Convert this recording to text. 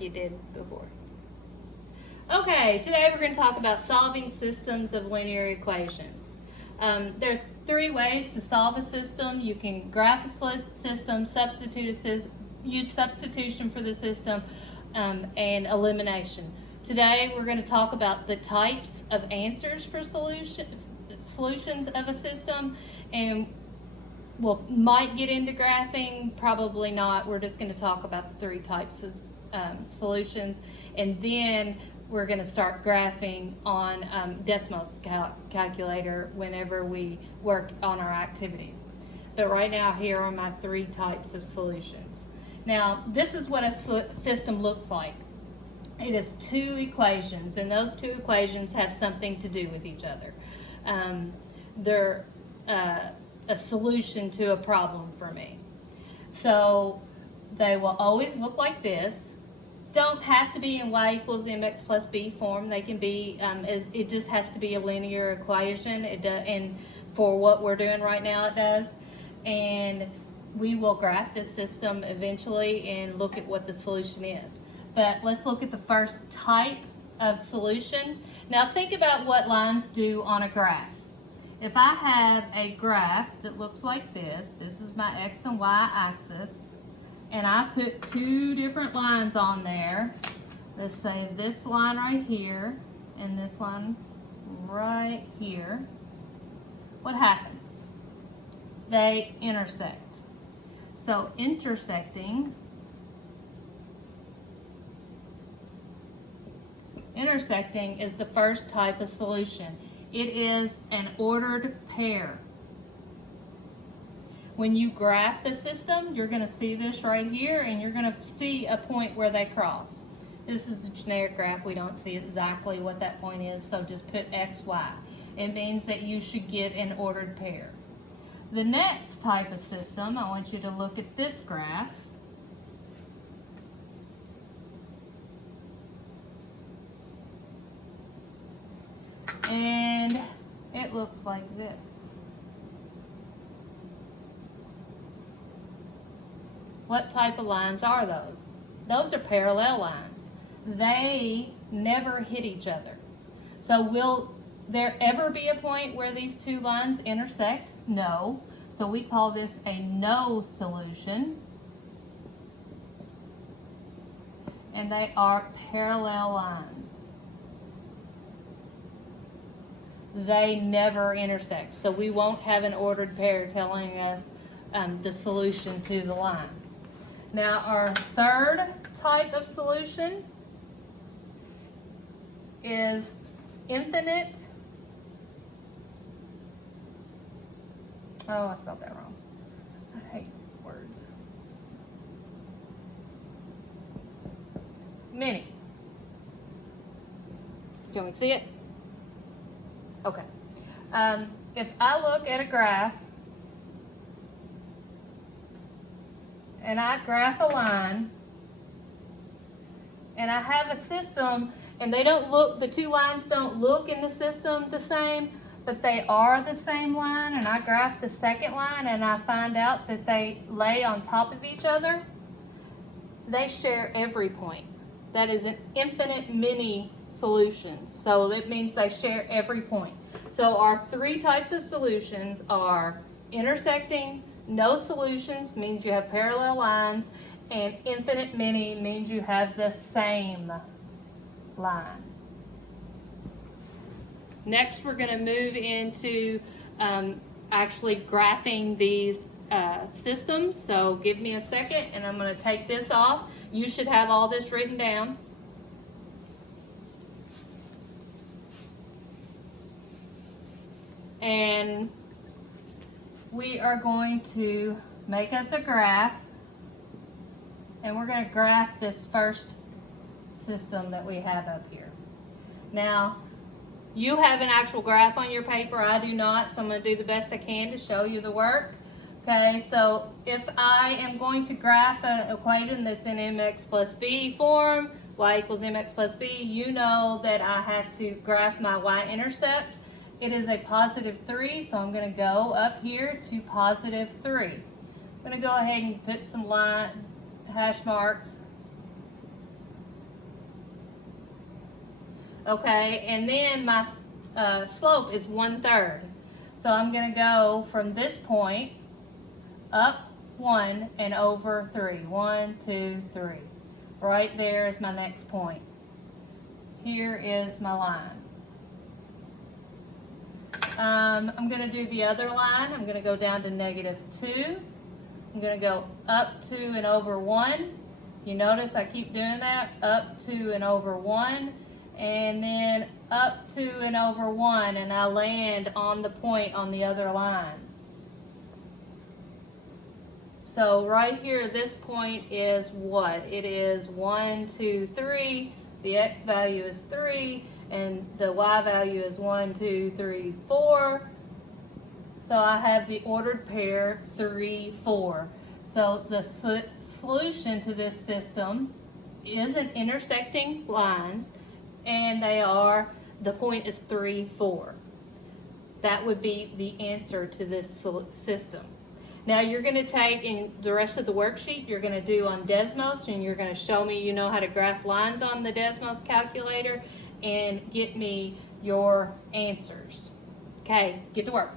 you did before. Okay, today we're going to talk about solving systems of linear equations. There are three ways to solve a system. You can graph a system, use substitution for the system, and elimination. Today we're going to talk about the types of answers for solutions of a system, and we'll might get into graphing, probably not. We're just going to talk about the three types of solutions, and then we're going to start graphing on Desmos calculator whenever we work on our activity. But right now, here are my three types of solutions. Now, this is what a system looks like. It is two equations, and those two equations have something to do with each other. They're a solution to a problem for me. So they will always look like this. Don't have to be in y equals mx plus b form. They can be, it just has to be a linear equation. And for what we're doing right now, it does. And we will graph this system eventually and look at what the solution is. But let's look at the first type of solution. Now think about what lines do on a graph. If I have a graph that looks like this is my x and y axis, and I put two different lines on there. Let's say this line right here and this line right here. What happens? They intersect. So intersecting is the first type of solution. It is an ordered pair. When you graph the system, you're going to see this right here, and you're going to see a point where they cross. This is a generic graph. We don't see exactly what that point is, so just put x, y. It means that you should get an ordered pair. The next type of system, I want you to look at this graph. And it looks like this. What type of lines are those? Those are parallel lines. They never hit each other. So will there ever be a point where these two lines intersect? No. So we call this a no solution. And they are parallel lines. They never intersect. So we won't have an ordered pair telling us the solution to the lines. Now our third type of solution is infinite. Oh, I spelled that wrong. I hate words. Many. Can we see it? Okay. If I look at a graph and I graph a line and I have a system and the two lines don't look in the system the same, but they are the same line, and I graph the second line and I find out that they lay on top of each other, they share every point. That is an infinite many solutions. So it means they share every point. So our three types of solutions are intersecting, no solutions means you have parallel lines, and infinite many means you have the same line. Next, we're going to move into actually graphing these systems. So give me a second, and I'm going to take this off. You should have all this written down. And we are going to make us a graph, and we're going to graph this first system that we have up here. Now, you have an actual graph on your paper. I do not, so I'm going to do the best I can to show you the work. Okay, so if I am going to graph an equation that's in mx plus b form, y equals mx plus b, you know that I have to graph my y-intercept. It is a positive 3, so I'm going to go up here to positive 3. I'm going to go ahead and put some line hash marks okay, and then my slope is 1/3. So I'm going to go from this point up 1 and over 3. 1, 2, 3. Right there is my next point. Here is my line. I'm going to do the other line. I'm going to go down to -2. I'm going to go up 2 and over 1. You notice I keep doing that. Up 2 and over 1. And then up 2 and over 1. And I land on the point on the other line. So right here, this point is what? It is 1, 2, 3. The x value is 3. And the y value is 1, 2, 3, 4. So I have the ordered pair 3, 4. So the solution to this system isn't intersecting lines, and the point is 3, 4. That would be the answer to this system. Now you're going to take in the rest of the worksheet, you're going to do on Desmos, and you're going to show me you know how to graph lines on the Desmos calculator and get me your answers. Okay, get to work.